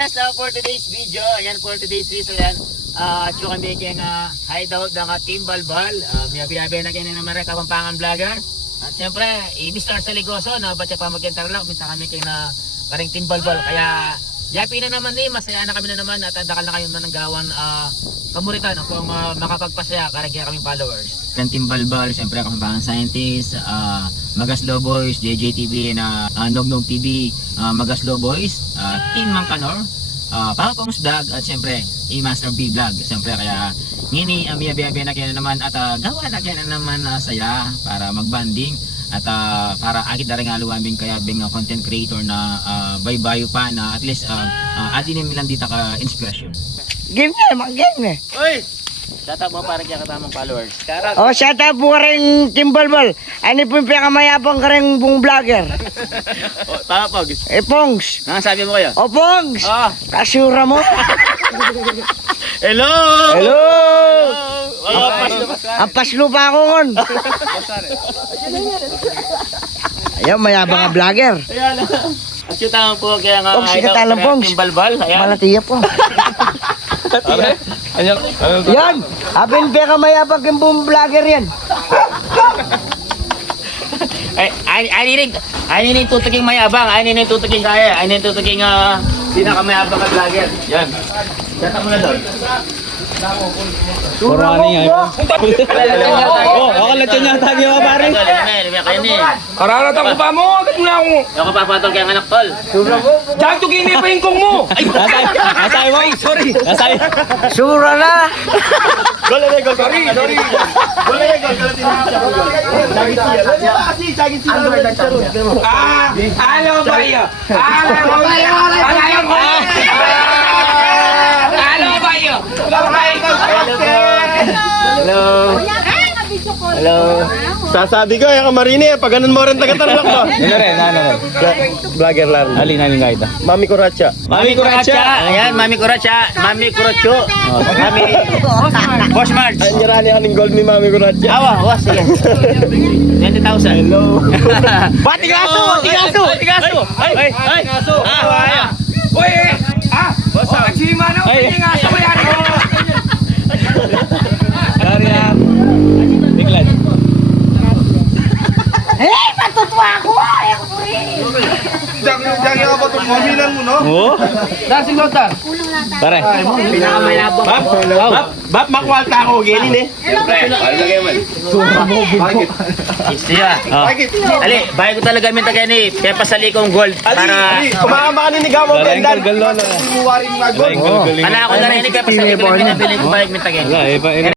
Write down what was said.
So for today's video, ayan for today's video yan. At yung kami kayang hideout ng Team Balbal. Miyabi-yabi na kayo naman rin Kapampangan Vlogger. At siyempre, Mr. Saligoso, no? Ba't siya pa mag-interlock? Minta kami kayo na paring Team Balbal. Kaya, yapi na naman masaya na kami na naman at dakal na kayo mananggawan kamuritan kung makapagpasaya karagya kaming followers. Team Balbal, siyempre Kapampangan Scientist, Magaslo Boys, JJTV na Nognog TV, Magaslo Boys, Team Mangkanor, Papa Musdag at siyempre Master B Vlog. Siyempre kaya ngini biyabi na kayo naman at gawa na kayo naman saya para magbanding at para akit na rin nga luwambing kaya bing content creator na baybayo pa na at least atin lang dito ka inspiration. Game na, mga game na. Oy! Shout out mo para kaya katamang followers. Oh, shout out po ka rin Team Balbal. Ano po yung pinakamayabang ka rin buong vlogger? Tama Pogs. Pongs. Sabi mo kayo? Oh, Pongs. Kasura mo. Hello! Hello! Hello! Ang paslo pa ako ngon. Ayaw, mayabang ka vlogger. Ayan. At yung tama po kaya nga Pongs, ikatalang Pongs. Team Balbal. Ayan. Malatiya po. Yan! Abin pinakamayabang yung buong vlogger yan. Ay nini tutuging mayabang, ay nini tutuging kaya, ay nini tutuging pinakamayabang na vlogger. Yan. Data mo na doon. Sura mo po. Ako lang dyan yata niyo ka pare. Kayo ni. Kararata ko pa mo, agad mo na ako. Ako papatol kaya anak tol. Diyan to gini pa yung kong mo. Ay, nasay mo, sorry. Nasay. Sura na. Sorry. Ano ba yun? Hello. Hello. Sasabi ko, yung kamarini, pag ganun mo rin taga-tarlak mo. Ano rin. Vlogger lang. Alin kahit Mami Kuracha. Mami Kuracha. Ayan, Mami Kuracha. Mami Kuracho. Mami Boss March. Ay, nirani kaning gold ni Mami Kuracha. Awa, sige. 20,000. Hello. Batigaso! Tigaso. Ay. Uy! Nagsima na ako. Ay, nga. Sabay yan. Darian. Biglan. Eh, matutuwa ako! Ayaw ko rin! Diyan ka ba itong mamilan mo, no? Oo. Dancing Lota. Pare. Pinakamayabang. Bap, makwalta ako. Ganyan eh. Siya. Ali, bahay ko talaga minta kaya ni Pepa Salikong Gold para Kumakamba ka ni Gamo Bendan. Kumuha rin mga gold. Kana ako na rin ni Pepa Salikong pinabili ko bahay minta kaya.